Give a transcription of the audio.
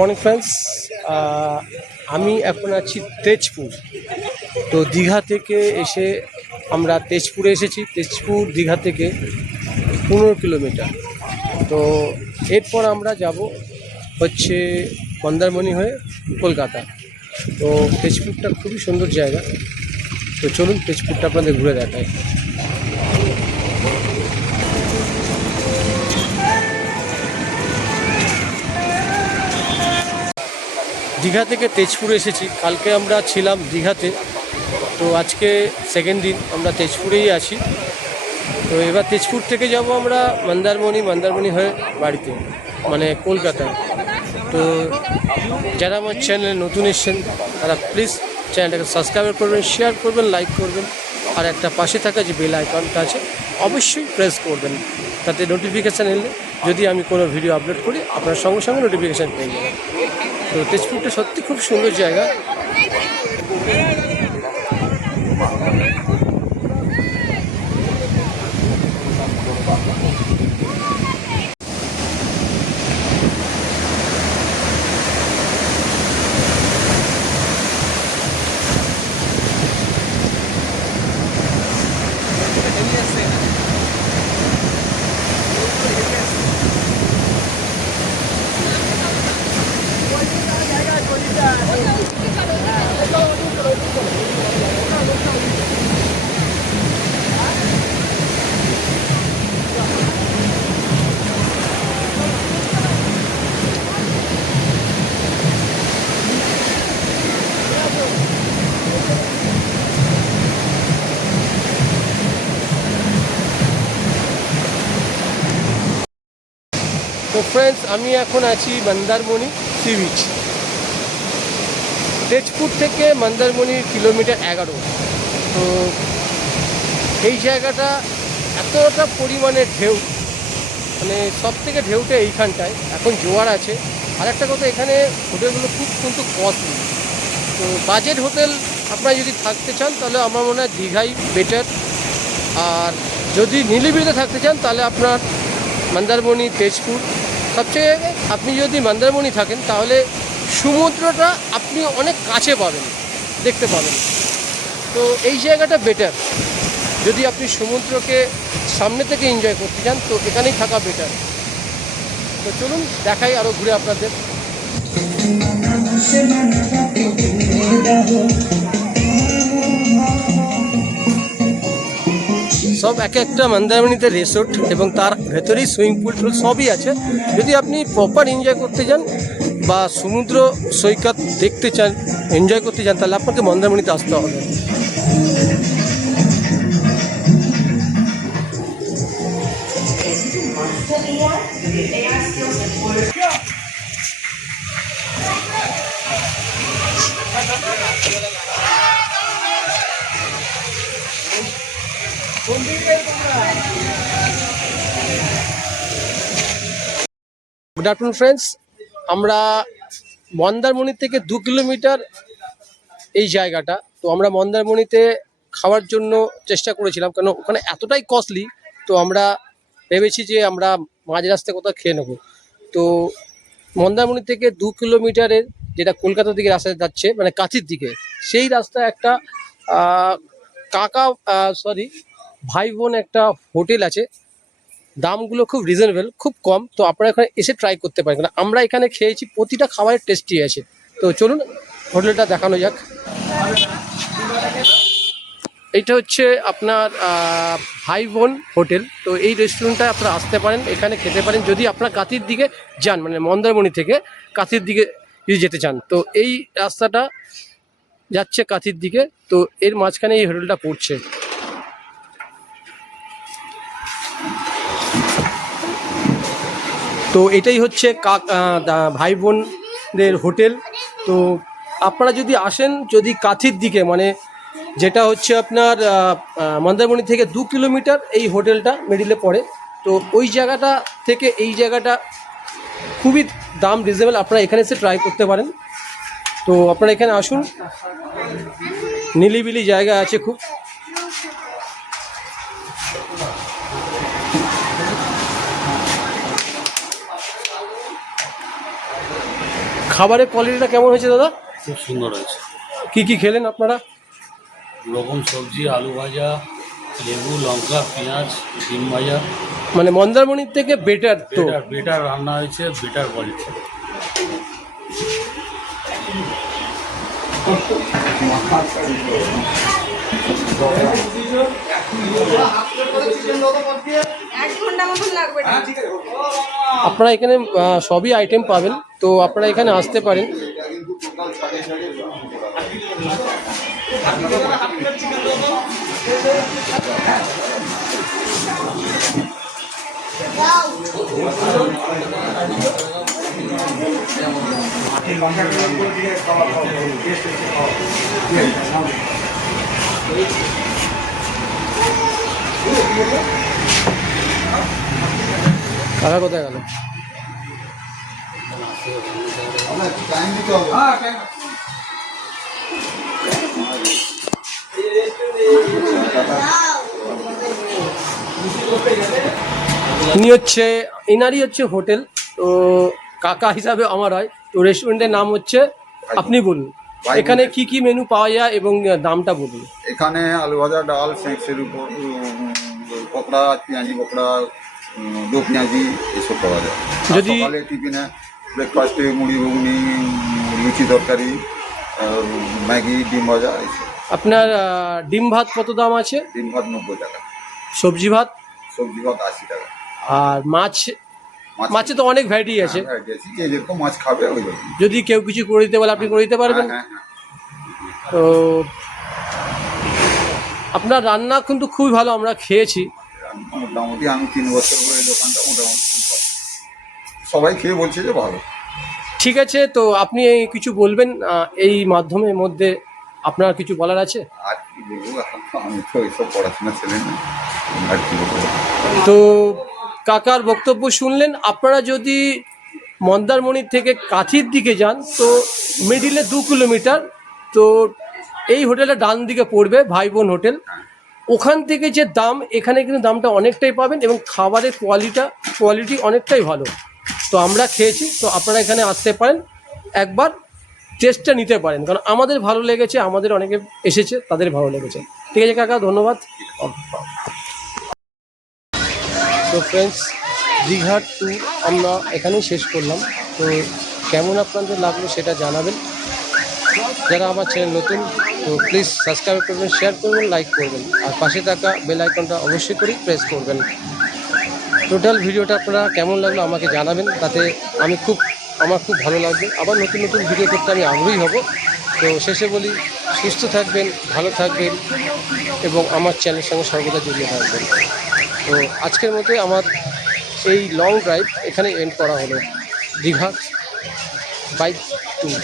Morning friends, আমি এখন আছি তেজপুর। তো দীঘা থেকে এসে আমরা তেজপুরে এসেছি। তেজপুর দীঘা থেকে 15 কিলোমিটার। তো এরপর আমরা যাব হচ্ছে মন্দারমণি হয়ে কলকাতা। তো তেজপুরটা খুবই সুন্দর জায়গা। তো চলুন তেজপুরটা আপনাদের ঘুরে দেখায়। দীঘা থেকে তেজপুরে এসেছি। কালকে আমরা ছিলাম দীঘাতে, তো আজকে সেকেন্ড দিন আমরা তেজপুরেই আছি। তো এবার তেজপুর থেকে যাব আমরা মন্দারমণি হয়ে বাড়িতে, মানে কলকাতায়। তো যারা আমার চ্যানেলে নতুন এসেছেন তারা প্লিজ চ্যানেলটাকে সাবস্ক্রাইব করবেন, শেয়ার করবেন, লাইক করবেন, আর একটা পাশে থাকা যে বেল আইকনটা আছে অবশ্যই প্রেস করবেন, তাতে নোটিফিকেশান এলে যদি আমি কোনো ভিডিও আপলোড করি আপনার সঙ্গে সঙ্গে নোটিফিকেশান পেয়ে যাবেন। তো তেজপুরটা সত্যি খুব সুন্দর জায়গা। তো ফ্রেন্ডস, আমি এখন আছি মন্দারমণি সি বিচ। তেজপুর থেকে মন্দারমণির কিলোমিটার 11। তো এই জায়গাটা এতটা পরিমাণে ঢেউ, মানে সব থেকে ঢেউটা এইখানটায়। এখন জোয়ার আছে। আর একটা কথা, এখানে হোটেলগুলো খুব কিন্তু কস্টলি। তো বাজেট হোটেল আপনারা যদি থাকতে চান তাহলে আমার মনে হয় দীঘাই বেটার। আর যদি নিরিবিলিতে থাকতে চান তাহলে আপনার মন্দারমণি, তেজপুর সবচেয়ে। আপনি যদি মন্দারমণি থাকেন তাহলে সমুদ্রটা আপনি অনেক কাছে পাবেন, দেখতে পাবেন। তো এই জায়গাটা বেটার। যদি আপনি সমুদ্রকে সামনে থেকে এনজয় করতে চান তো এখানেই থাকা বেটার। তো চলুন দেখাই আরও ঘুরে আপনাদের। সব এক একটা মন্দারমণিতে রিসোর্ট এবং তার ভেতরেই সুইমিং পুল টুল সবই আছে। যদি আপনি প্রপার এনজয় করতে চান বা সমুদ্র সৈকত দেখতে চান, এনজয় করতে চান, তাহলে আপনাকে মন্দারমণিতে আসতে হবে। গুড আফটারনুন ফ্রেন্ডস, আমরা মন্দারমণি থেকে 2 কিলোমিটার এই জায়গাটা। তো আমরা মন্দারমণিতে খাওয়ার জন্য চেষ্টা করেছিলাম, কেন ওখানে এতটাই কস্টলি। তো আমরা ভেবেছি যে আমরা মাঝ রাস্তায় কোথাও খেয়ে নেবো। তো মন্দারমণি থেকে 2 কিলোমিটারের যেটা কলকাতার দিকে রাস্তা যাচ্ছে, মানে কাঁথির দিকে, সেই রাস্তায় একটা ভাই বোন একটা হোটেল আছে। দামগুলো খুব রিজনেবল, খুব কম। তো আপনারা এখানে এসে ট্রাই করতে পারেন। আমরা এখানে খেয়েছি, প্রতিটা খাবারের টেস্টি আছে। তো চলুন হোটেলটা দেখানো যাক। এইটা হচ্ছে আপনার ভাই বোন হোটেল। তো এই রেস্টুরেন্টটা আপনারা আসতে পারেন, এখানে খেতে পারেন যদি আপনারা কাঁথির দিকে যান, মানে মন্দারমণি থেকে কাঁথির দিকে যদি যেতে চান। তো এই রাস্তাটা যাচ্ছে কাঁথির দিকে, তো এর মাঝখানে এই হোটেলটা পড়ছে। তো এটাই হচ্ছে ভাই বোনদের হোটেল। তো আপনারা যদি আসেন, যদি কাঁথির দিকে, মানে যেটা হচ্ছে আপনার মন্দারমণি থেকে 2 কিলোমিটার এই হোটেলটা মিডিলে পড়ে। তো ওই জায়গাটা থেকে এই জায়গাটা খুবই দাম রিজনেবল, আপনারা এখানে এসে ট্রাই করতে পারেন। তো আপনারা এখানে আসুন, নিলিবিলি জায়গা আছে খুব। খাবারের কোয়ালিটিটা কেমন হয়েছে দাদা? খুব সুন্দর হয়েছে। কি কি খেলেন আপনারা? রকম সবজি, আলু ভাজা, লেবু, লঙ্কা, পেঁয়াজ, ডিম ভাজা। মানে মন্দারমণির থেকে বেটার তো? বেটার বেটার রান্না হয়েছে, বেটার কোয়ালিটি। আপনারা এখানে সবই আইটেম পাবেন, তো আপনারা এখানে আসতে পারেন। কাকা কোথায় গেল? ইনারই হচ্ছে হোটেল, তো কাকা হিসাবে আমার হয়। তো রেস্টুরেন্টের নাম হচ্ছে, আপনি বলুন এখানে কি কি মেনু পাওয়া যায় এবং দামটা বলুন। এখানে আলু ভাজা, ডাল, স্ন্যাক্সের উপর পকোড়া, পেঁয়াজি পকোড়া, দো পেঁয়াজি এসব পাওয়া যায়। যদি সকালে টিফিনে ব্রেকফাস্টে মুড়ি, ঘুগনি, লুচি তরকারি, ম্যাগি, ডিম ভাজা এইসব। আপনার ডিম ভাত কত দাম আছে? ডিম ভাত 90 টাকা, সবজি ভাত? সবজি ভাত 80 টাকা। আর মাছে তো অনেক ভ্যারাইটি আছে। যে যেরকম মাছ খাবে ওই রকম। যদি কেউ কিছু করে দিতে বলে আপনি করে দিতে পারবেন? হ্যাঁ হ্যাঁ। তো আপনার রান্না কিন্তু খুবই ভালো, আমরা খেয়েছি। মোটামুটি আমি 3 বছর ধরে দোকানটা মোটামুটি খুব ভালো, সবাই খেয়ে বলছে যে ভালো। ঠিক আছে, তো আপনি কিছু বলবেন এই মাধ্যমের মধ্যে? আপনার কিছু বলার আছে? আর কি বলবো, এখন তো আমি তো এইসব পড়াশোনা ছেলে না, আর কি বলবো। তো কাকার বক্তব্য শুনলেন। আপনারা যদি মন্দারমণির থেকে কাঁথির দিকে যান তো মিডিলে 2 কিলোমিটার, তো এই হোটেলটা ডান দিকে পড়বে, ভাই বোন হোটেল। ওখান থেকে যে দাম, এখানে কিন্তু দামটা অনেকটাই পাবেন এবং খাবারের কোয়ালিটি অনেকটাই ভালো। তো আমরা খেয়েছি, তো আপনারা এখানে আসতে পারেন, একবার টেস্টটা নিতে পারেন, কারণ আমাদের ভালো লেগেছে, আমাদের অনেকে এসেছে তাদের ভালো লেগেছে। ঠিক আছে কাকা, ধন্যবাদ। তো ফ্রেন্ডস, দীঘার ট্যুর আমরা এখানেই শেষ করলাম। তো কেমন আপনাদের লাগলো সেটা জানাবেন। যারা আমার চ্যানেল নতুন, তো প্লিজ সাবস্ক্রাইব করবেন, শেয়ার করবেন, লাইক করবেন, আর পাশে থাকা বেল আইকনটা অবশ্যই করে প্রেস করবেন। টোটাল ভিডিওটা আপনারা কেমন লাগলো আমাকে জানাবেন, তাতে আমার খুব ভালো লাগবে। আবার নতুন নতুন ভিডিও করতে আমি আগ্রহী হব। তো শেষে বলি, সুস্থ থাকবেন, ভালো থাকবেন এবং আমার চ্যানেলের সঙ্গে সর্বদা জড়িয়ে থাকবেন। তো আজকের মতো আমার এই লং ড্রাইভ এখানে এন্ড করা হলো, দীঘা বাইক ট্যুর।